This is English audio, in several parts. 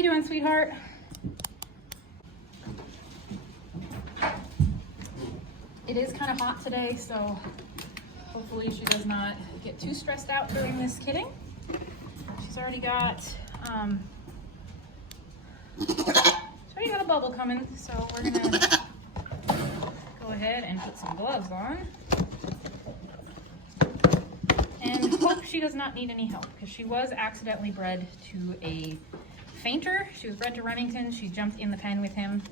you doing, sweetheart? It is kind of hot today, so hopefully she does not get too stressed out during this kidding. She's already got a bubble coming, so we're gonna go ahead and put some gloves on. And hope she does not need any help, because she was accidentally bred to a fainter. She was bred to Remington. She jumped in the pen with him.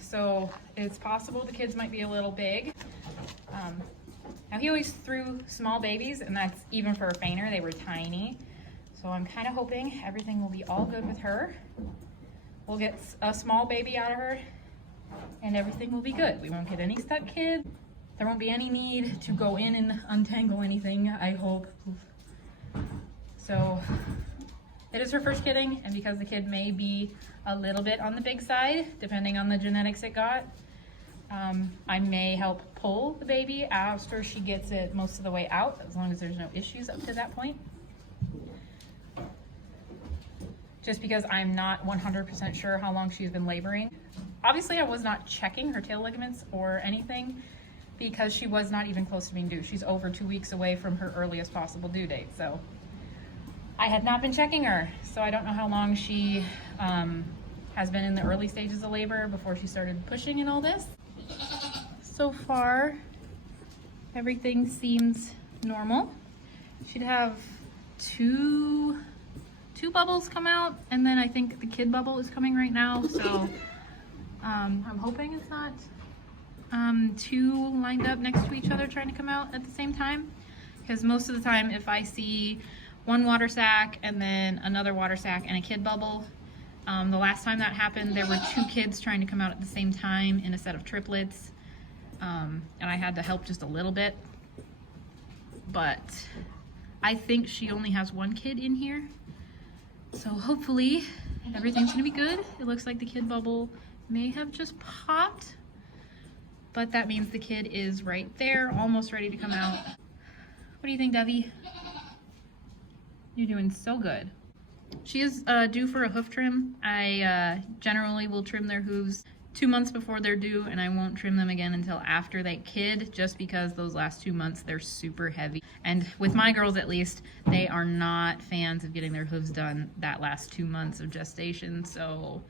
So it's possible the kids might be a little big. Now he always threw small babies, and that's even for a fainter. They were tiny. So I'm kind of hoping everything will be all good with her. We'll get a small baby out of her and everything will be good. We won't get any stuck kids. There won't be any need to go in and untangle anything, I hope. So it is her first kidding, and because the kid may be a little bit on the big side, depending on the genetics it got, I may help pull the baby after she gets it most of the way out, as long as there's no issues up to that point. Just because I'm not 100% sure how long she's been laboring. Obviously, I was not checking her tail ligaments or anything because she was not even close to being due. She's over 2 weeks away from her earliest possible due date. So I had not been checking her. So I don't know how long she has been in the early stages of labor before she started pushing and all this. So far, everything seems normal. She'd have two bubbles come out, and then I think the kid bubble is coming right now. So I'm hoping it's not two lined up next to each other trying to come out at the same time, because most of the time if I see one water sac and then another water sac and a kid bubble, the last time that happened there were two kids trying to come out at the same time in a set of triplets, and I had to help just a little bit, but I think she only has one kid in here, so hopefully everything's gonna be good. It looks like the kid bubble may have just popped, but that means the kid is right there, almost ready to come out. What do you think, Dovey? You're doing so good. She is due for a hoof trim. I generally will trim their hooves 2 months before they're due, and I won't trim them again until after they kid, just because those last 2 months they're super heavy. And with my girls at least, they are not fans of getting their hooves done that last 2 months of gestation. So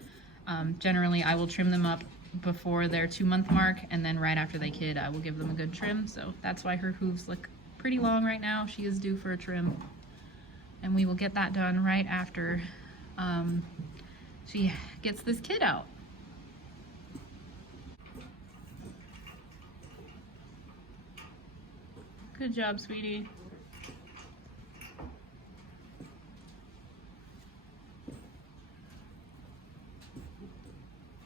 generally I will trim them up before their 2-month mark, and then right after they kid I will give them a good trim. So that's why her hooves look pretty long right now. She is due for a trim, and we will get that done right after she gets this kid out. Good job, sweetie.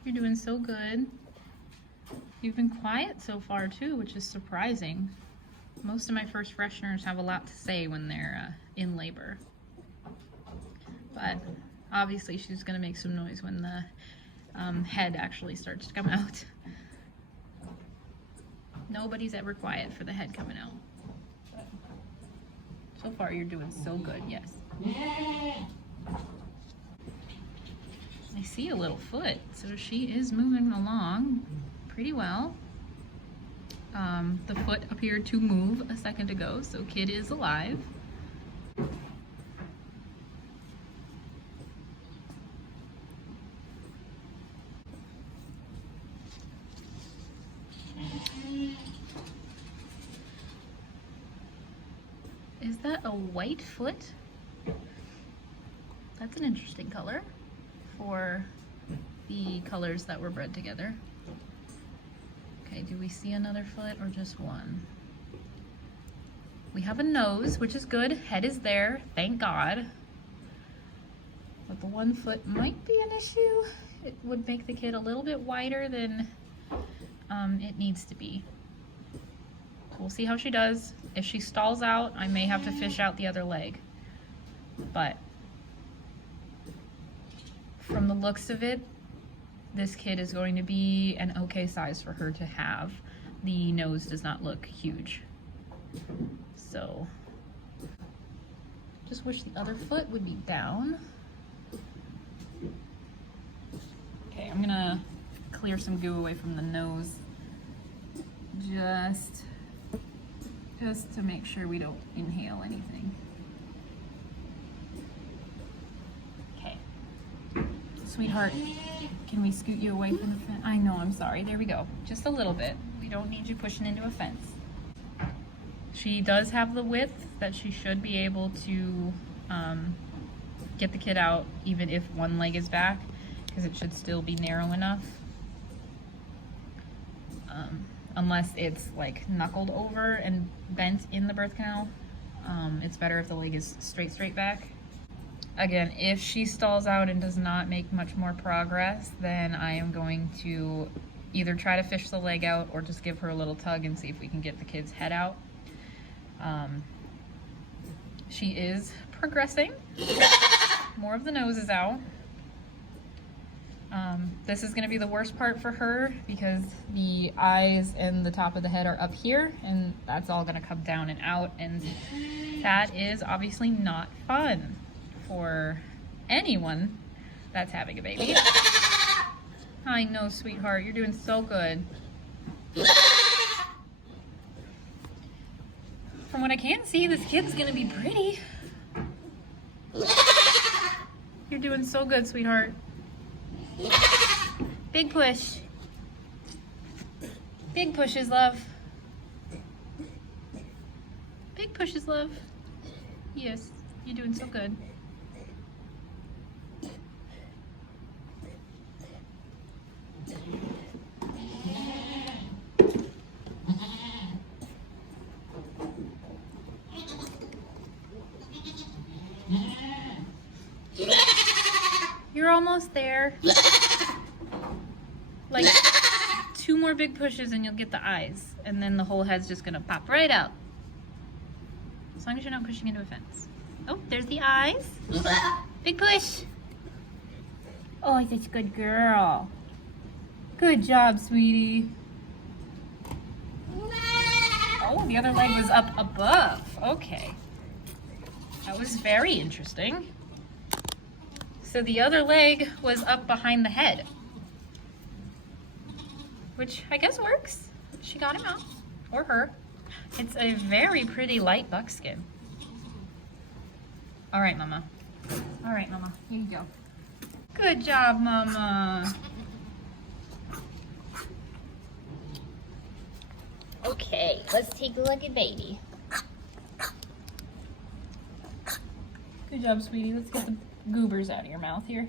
You're doing so good. You've been quiet so far too, which is surprising. Most of my first fresheners have a lot to say when they're in labor. But obviously she's gonna make some noise when the head actually starts to come out. Nobody's ever quiet for the head coming out. But so far you're doing so good, yes. I see a little foot, so she is moving along pretty well. The foot appeared to move a second ago, so kid is alive. Is that a white foot? That's an interesting color for the colors that were bred together. Okay, do we see another foot or just one? We have a nose, which is good. Head is there, thank God. But the one foot might be an issue. It would make the kid a little bit wider than it needs to be. So we'll see how she does. If she stalls out, I may have to fish out the other leg. But from the looks of it, this kid is going to be an okay size for her to have. The nose does not look huge. So just wish the other foot would be down. I'm gonna clear some goo away from the nose. Just to make sure we don't inhale anything. Okay. Sweetheart, can we scoot you away from the fence? I know, I'm sorry. There we go. Just a little bit. We don't need you pushing into a fence. She does have the width that she should be able to get the kid out even if one leg is back, because it should still be narrow enough. Unless it's like knuckled over and bent in the birth canal. It's better if the leg is straight back. Again, if she stalls out and does not make much more progress, then I am going to either try to fish the leg out or just give her a little tug and see if we can get the kid's head out. She is progressing. More of the nose is out. This is going to be the worst part for her because the eyes and the top of the head are up here, and that's all going to come down and out, and that is obviously not fun for anyone that's having a baby. I know, sweetheart, you're doing so good. From what I can see, this kid's going to be pretty. You're doing so good, sweetheart. Big push. Big pushes, love. Big pushes, love. Yes, you're doing so good. You're almost there. Like 2 more big pushes and you'll get the eyes. And then the whole head's just gonna pop right out. As long as you're not pushing into a fence. Oh, there's the eyes. Big push. Oh, such a good girl. Good job, sweetie. Oh, the other leg was up above. Okay. That was very interesting. So the other leg was up behind the head, which I guess works. She got him out, or her. It's a very pretty light buckskin. All right, Mama. All right, Mama. Here you go. Good job, Mama. Okay, let's take a look at baby. Good job, sweetie. Let's get the goobers out of your mouth here.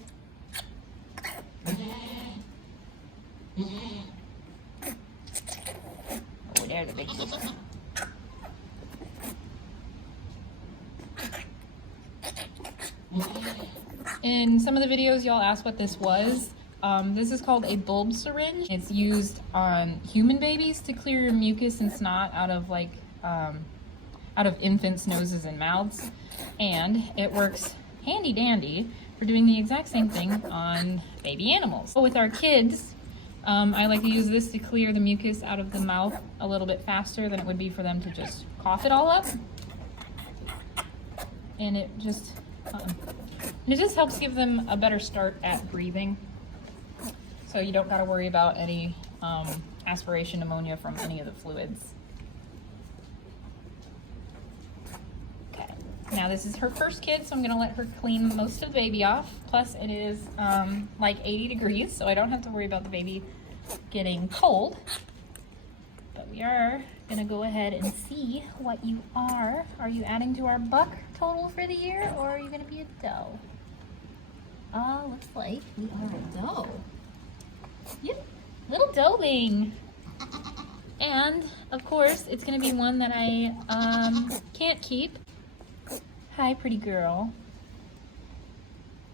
Oh, there's the big goober. In some of the videos, y'all asked what this was. This is called a bulb syringe. It's used on human babies to clear your mucus and snot out of infants' noses and mouths. And it works handy dandy for doing the exact same thing on baby animals. With our kids, I like to use this to clear the mucus out of the mouth a little bit faster than it would be for them to just cough it all up. And it just helps give them a better start at breathing. So you don't gotta worry about any aspiration pneumonia from any of the fluids. Now this is her first kid, so I'm gonna let her clean most of the baby off. Plus it is like 80 degrees, so I don't have to worry about the baby getting cold. But we are gonna go ahead and see what you are. Are you adding to our buck total for the year, or are you gonna be a doe? Looks like we are a doe. Yep, little doeling. And of course, it's gonna be one that I can't keep. Hi, pretty girl.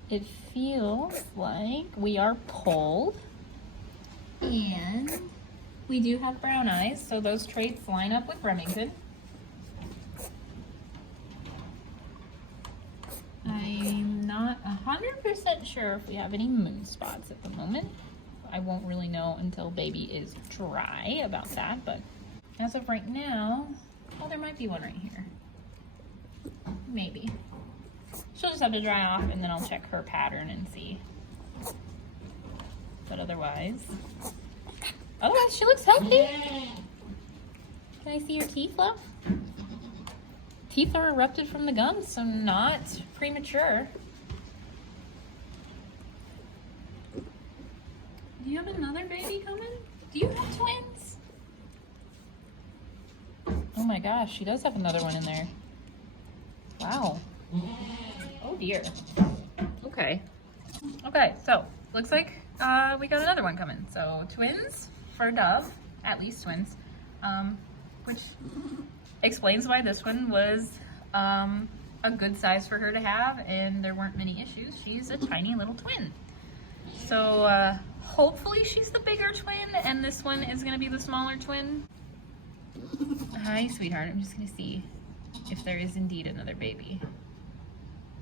It feels like we are polled, and we do have brown eyes, so those traits line up with Remington. I'm not 100% sure if we have any moon spots at the moment. I won't really know until baby is dry about that, but as of right now, well, there might be one right here. Maybe. She'll just have to dry off, and then I'll check her pattern and see. But otherwise she looks healthy. Can I see your teeth, love? Teeth are erupted from the gums, so not premature. Do you have another baby coming? Do you have twins? Oh my gosh, she does have another one in there. Wow. Oh dear. Okay. Okay, so looks like we got another one coming. So twins for Dove, at least twins, which explains why this one was a good size for her to have and there weren't many issues. She's a tiny little twin. So hopefully she's the bigger twin and this one is gonna be the smaller twin. Hi, sweetheart. I'm just gonna see if there is indeed another baby.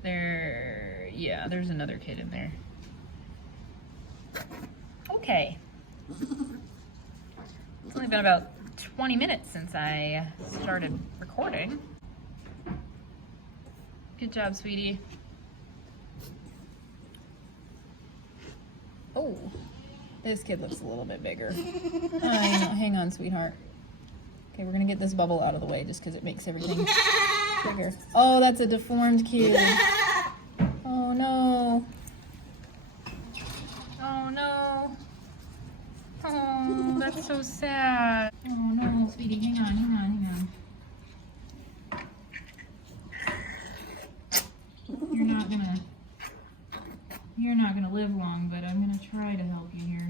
Yeah, there's another kid in there. Okay. It's only been about 20 minutes since I started recording. Good job, sweetie. Oh, this kid looks a little bit bigger. Hang on, sweetheart. Okay, we're gonna get this bubble out of the way just because it makes everything bigger. Oh, that's a deformed kid. Oh no. Oh no. Oh, that's so sad. Oh no, sweetie, hang on. You're not gonna live long, but I'm gonna try to help you here.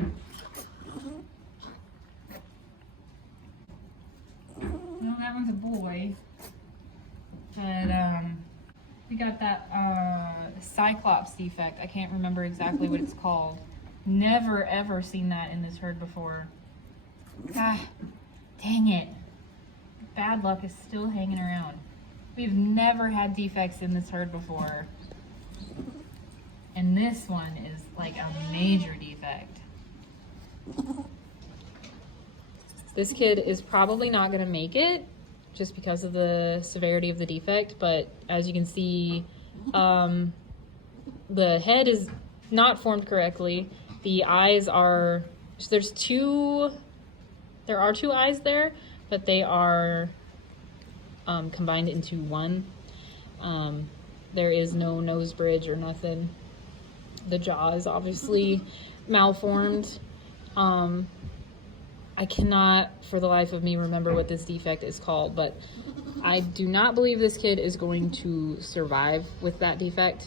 No, that one's a boy. But we got that cyclops defect. I can't remember exactly what it's called. Never ever seen that in this herd before. Ah, dang it. Bad luck is still hanging around. We've never had defects in this herd before. And this one is like a major defect. This kid is probably not gonna make it just because of the severity of the defect, but as you can see, the head is not formed correctly. The eyes are, there are two eyes there, but they are combined into one. There is no nose bridge or nothing. The jaw is obviously malformed. I cannot for the life of me remember what this defect is called, but I do not believe this kid is going to survive with that defect.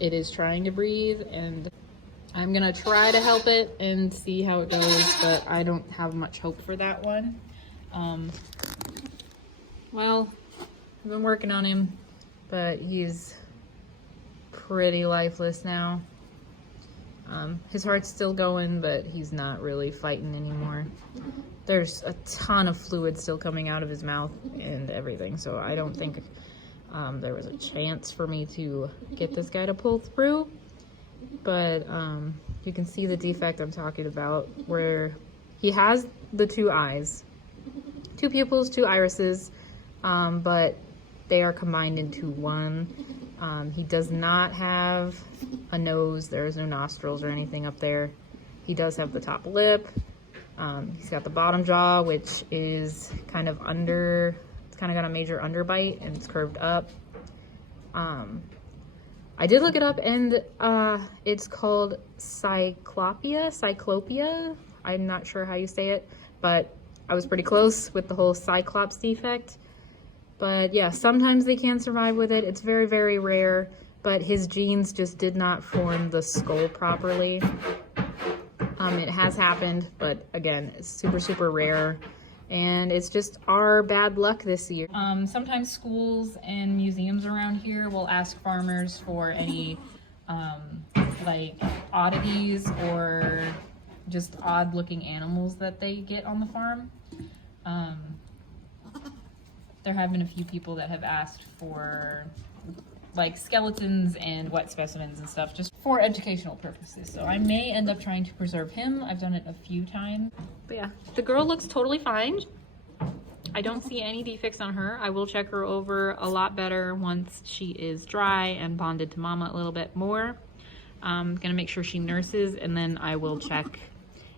It is trying to breathe and I'm gonna try to help it and see how it goes, but I don't have much hope for that one. Well, I've been working on him, but he's pretty lifeless now. His heart's still going, but he's not really fighting anymore. There's a ton of fluid still coming out of his mouth and everything, so I don't think there was a chance for me to get this guy to pull through. But you can see the defect I'm talking about, where he has the two eyes, two pupils, two irises, but they are combined into one. He does not have a nose. There's no nostrils or anything up there. He does have the top lip. He's got the bottom jaw, which is kind of under, it's kind of got a major underbite and it's curved up. I did look it up and it's called Cyclopia. I'm not sure how you say it, but I was pretty close with the whole cyclops defect. But yeah, sometimes they can survive with it. It's very, very rare, but his genes just did not form the skull properly. It has happened, but again, it's super, super rare. And it's just our bad luck this year. Sometimes schools and museums around here will ask farmers for any like oddities or just odd looking animals that they get on the farm. There have been a few people that have asked for like skeletons and wet specimens and stuff just for educational purposes. So I may end up trying to preserve him. I've done it a few times. But yeah, the girl looks totally fine. I don't see any defects on her. I will check her over a lot better once she is dry and bonded to mama a little bit more. I'm gonna make sure she nurses, and then I will check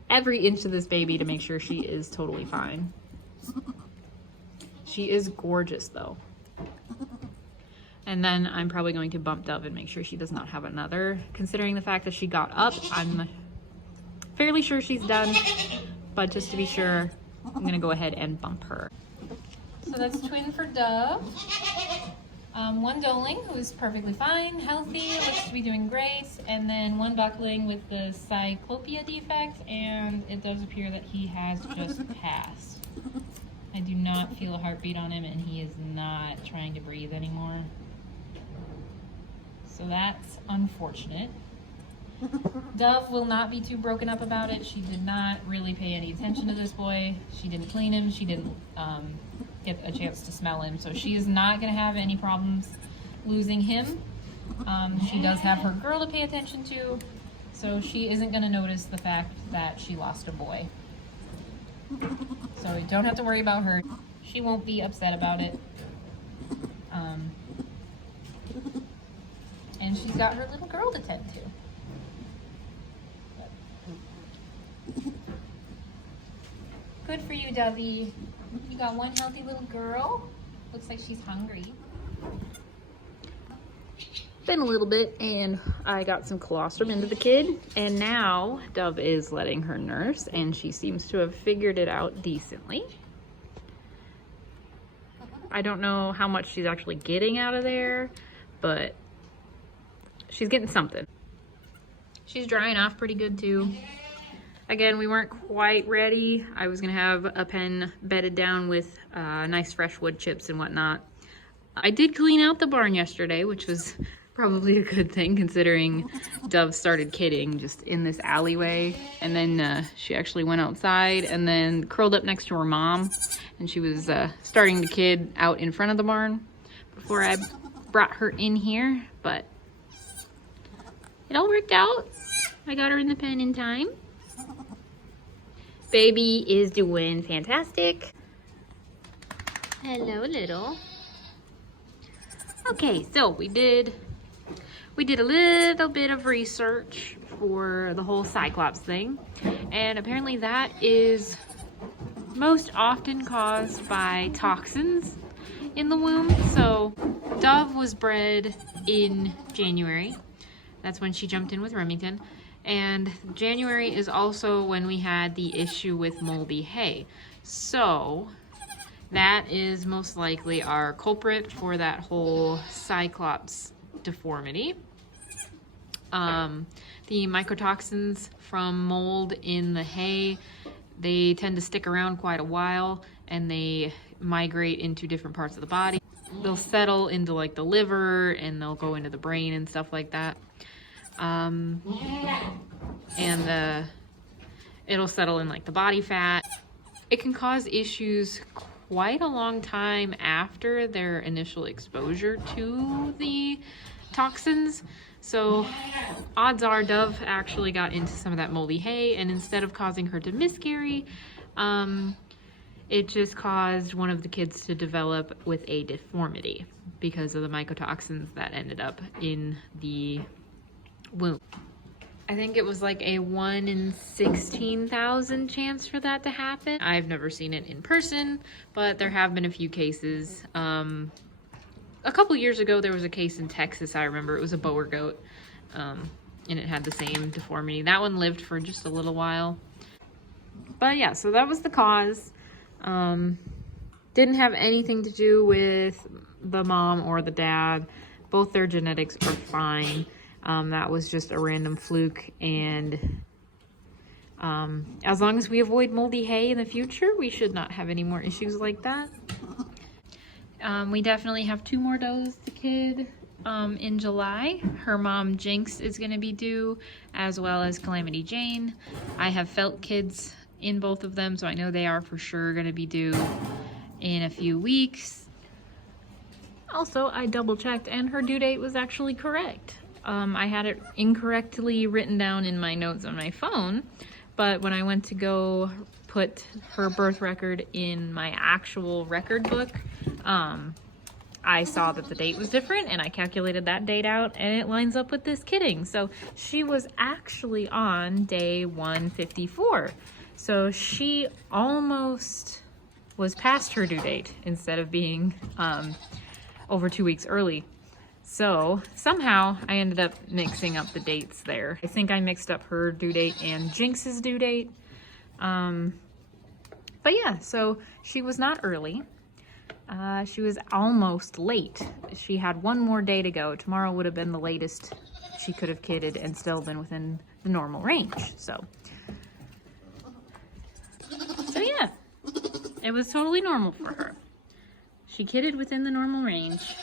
every inch of this baby to make sure she is totally fine. She is gorgeous though. And then I'm probably going to bump Dove and make sure she does not have another. Considering the fact that she got up, I'm fairly sure she's done, but just to be sure, I'm gonna go ahead and bump her. So that's twin for Dove. One doeling who is perfectly fine, healthy, looks to be doing great, and then one buckling with the Cyclopia defect, and it does appear that he has just passed. I do not feel a heartbeat on him, and he is not trying to breathe anymore. So that's unfortunate. Dove will not be too broken up about it. She did not really pay any attention to this boy. She didn't clean him. She didn't get a chance to smell him. So she is not going to have any problems losing him. She does have her girl to pay attention to, so she isn't going to notice the fact that she lost a boy. So you don't have to worry about her. She won't be upset about it. And she's got her little girl to tend to. Good for you, Dovey. You got one healthy little girl. Looks like she's hungry. Been a little bit, and I got some colostrum into the kid, and now Dove is letting her nurse, and she seems to have figured it out decently. I don't know how much she's actually getting out of there, but she's getting something. She's drying off pretty good too. Again, we weren't quite ready. I was gonna have a pen bedded down with nice fresh wood chips and whatnot. I did clean out the barn yesterday, which was probably a good thing considering Dove started kidding just in this alleyway. And then she actually went outside and then curled up next to her mom. And she was starting to kid out in front of the barn before I brought her in here. But it all worked out. I got her in the pen in time. Baby is doing fantastic. Hello, little. Okay, so we did a little bit of research for the whole cyclops thing, and apparently that is most often caused by toxins in the womb. So Dove was bred in January. That's when she jumped in with Remington. And January is also when we had the issue with moldy hay. So that is most likely our culprit for that whole cyclops deformity. The mycotoxins from mold in the hay, they tend to stick around quite a while, and they migrate into different parts of the body. They'll settle into like the liver, and they'll go into the brain and stuff like that. It'll settle in like the body fat. It can cause issues quite a long time after their initial exposure to the toxins. So odds are Dove actually got into some of that moldy hay, and instead of causing her to miscarry, it just caused one of the kids to develop with a deformity because of the mycotoxins that ended up in the womb. I think it was like a 1 in 16,000 chance for that to happen. I've never seen it in person, but there have been a few cases. A couple years ago, there was a case in Texas, I remember. It was a Boer goat, and it had the same deformity. That one lived for just a little while. But yeah, so that was the cause. Didn't have anything to do with the mom or the dad. Both their genetics are fine. That was just a random fluke, and as long as we avoid moldy hay in the future, we should not have any more issues like that. We definitely have 2 more does to kid in July. Her mom Jinks is going to be due, as well as Calamity Jane. I have felt kids in both of them, so I know they are for sure going to be due in a few weeks. Also, I double checked and her due date was actually correct. I had it incorrectly written down in my notes on my phone, but when I went to go put her birth record in my actual record book, I saw that the date was different and I calculated that date out and it lines up with this kidding. So she was actually on day 154. So she almost was past her due date instead of being over 2 weeks early. So somehow I ended up mixing up the dates there. I think I mixed up her due date and Jinx's due date. But yeah, so she was not early. She was almost late. She had one more day to go. Tomorrow would have been the latest she could have kidded and still been within the normal range. So yeah, it was totally normal for her. She kidded within the normal range.